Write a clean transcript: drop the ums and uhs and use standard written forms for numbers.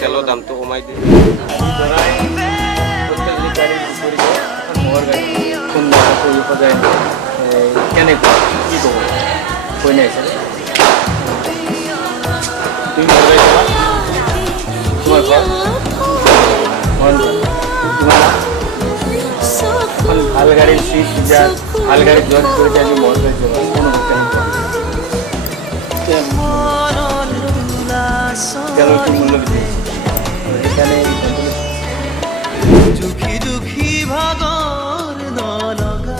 তেলৰ দামটো কমাই দিয়ে। কেনেকুৱা কি ক'ব কৈ নাহিছে তুমি মোৰ গাড়ী চলা তোমাৰ ঘৰ তোমাৰ এখন ভাল গাড়ীৰ চিট যেতিয়া ভাল গাড়ীত জইন কৰিছে আজি মোৰ গাড়ী চলা কোনো তেলৰ কি মূল্য বেছি সেইকাৰণে দুখী দুখী ভাগৰ নলগা